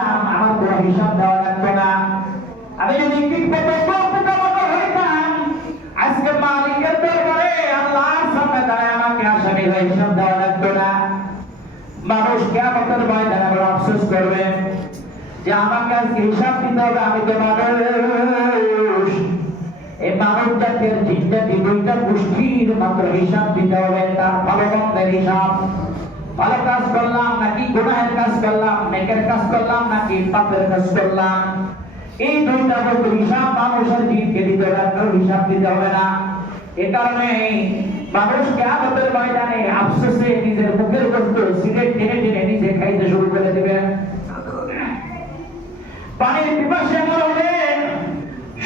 আমার কোনো হিসাব দেওয়া লাগবে না। আমি যদি হইতাম আজকে মালিকের দরবারে আল্লাহর সামনে দাঁড়ায় আমাকে আসামি হয়ে হিসাব দেওয়া লাগবে না। মানুষ কিয়ামতের ময়দানে বড় আফসোস করবে যে আমাকে আজকে হিসাব দিতে হবে। আমি তো মানুষ, এই মানব জাতির জিন জাতি দুইটা গোষ্ঠীর মাত্র হিসাব দিতে হবে। তার ভালো মন্দের হিসাব, ভালো কাজ করলাম নাকি গুনাহের কাজ করলাম, নেকের কাজ করলাম নাকি পাপের কাজ করলাম, এই দুইটা বস্তু হিসাব মানুষের জিনকে দিতে হবে, কারো হিসাব দিতে হবে না। এ কারণে মানুষ কিয়ামতের ময়দানে আফসোসে নিজের মুখের বস্তু সিগারেট টেনে টেনে নিজে খাইতে শুরু করে দিবে। পানির পিপাসা মরবে,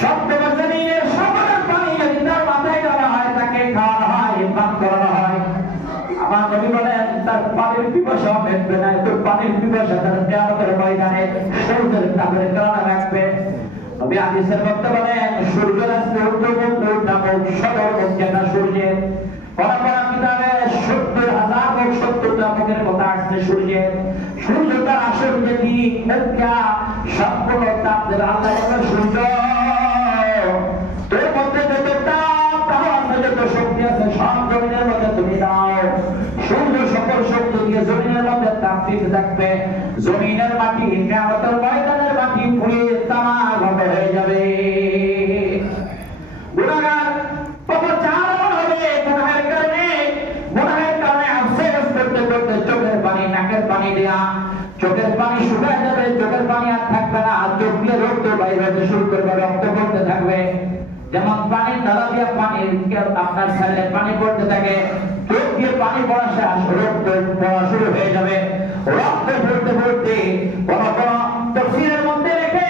সত্য জমিনের সকলের পানি যদি তার মাথায় দেওয়া হয়, তাকে খাওয়ানো হয়, পান করানো হয়, আমার নবী বলেন তার পানির পিপাসা মেটবে না। তোর পানির পিপাসা তার কিয়ামতের ময়দানে সূর্যের তাপের কারণে রাখবে। নবী হাদিসের মধ্যে বলেন সূর্যের আজকে উত্তর নামক সদর মুখটা সূর্যের পরপর কিতাবে ৭০,০০০ মুখ ৭০টা মুখের কথা আসছে সূর্যের। সূর্যটা আসল যেটি মেঘা সম্পূর্ণ তাপ দেবে। আল্লাহ বলেন সূর্য তোর মধ্যে যত তাপ তার মধ্যে যত শক্তি আছে সব জমিনের মধ্যে তুমি দাও। সূর্য সকল শক্তি দিয়ে জমিনের মধ্যে তাপ দিতে থাকবে। জমিনের মাটি কিয়ামতের ময়দানের মাটি পুড়িয়ে তামা হয়ে যাবে। গুনাহগার পথচার হবে, গুনাহের কারণে আফসোস করতে করতে চোখের পানি নাকের পানি দেয়া, চোখের পানি শুকায় যাবে, চোখের পানি আর থাকবে না, চোখ দিয়ে রক্ত বাইর হতে শুরু করবে, রক্ত পড়তে থাকবে। যেমন পানির ধারা দিয়ে পানি আপনার শরীরে পানি পড়তে থাকে, চোখ দিয়ে পানি পড়া শেষ, রক্ত পড়া শুরু হয়ে যাবে। রক্ত পড়তে পড়তে কোন কোন তাফসীরের মধ্যে রেখে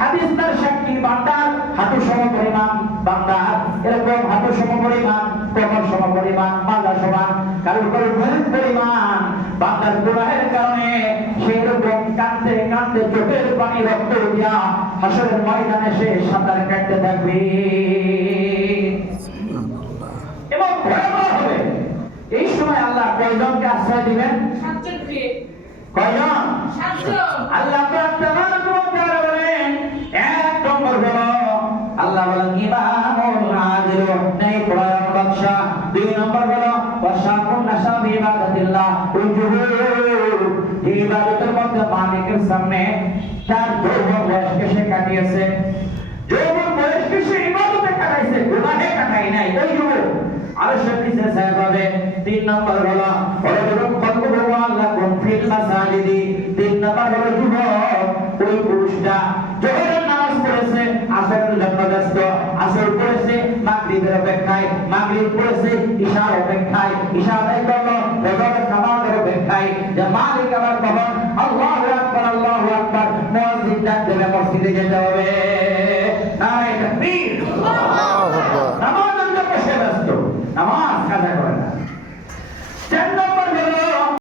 হাদিস তার সাক্ষী বান্দার হাঁটু সম পরিমাণ, বান্দার এরকম হাঁটু সম পরিমাণ, কোমর সম পরিমাণ, মাজা সমান, কারোর পরিমাণ বান্দার গুনাহের কারণে সেই রকম কাঁদতে কাঁদতে চোখের পানি রক্ত দিয়া হাসরের ময়দানে সে সাঁতার কাটতে থাকবে এবং ভয়াবহ হবে। এই সময় আল্লাহ কয়জনকে আশ্রয় দিবেন? 7 কে। কয়জন? 7 আল্লাহ তাবারক ওয়া তাআলা বলেন, এক নম্বর হলো আল্লাহ বলেন ইমামুল আদিল, ন্যায় পরায়ণ বাদশা। 2 নম্বর হলো ওয়াশাকুন নাশা বিইবাদাতিল্লাহ, এই ইবাদতের মধ্যে মালিকের সামনে তার যৌবন বয়সকে সে কাটিয়েছে। যৌবন বয়সকে সে ইবাদতে কাটাইছে, গুনাহে কাটাই নাই। ওই যুবক আরো শক্তিতে সাহেব হবে। 3 নম্বর হলো ওয়ালাকুম কলবুহু আল্লাকুম ফিল মাসাজিদি। 3 নম্বর হলো যুবক ওই পুরুষটা জোহরের নামাজ পড়েছে, আসরের জন্য ব্যস্ত, আসর পড়েছে মাগরিবের অপেক্ষায়, মাগরিব পড়েছে ইশার অপেক্ষায়, ইশা আদায় করলো ফজরের নামাজের অপেক্ষায় যে মালিক আমার কখন আল্লাহু আকবার, আল্লাহু আকবার, মুয়াজ্জিন ডাক দেবে, মসজিদে যেতে হবে।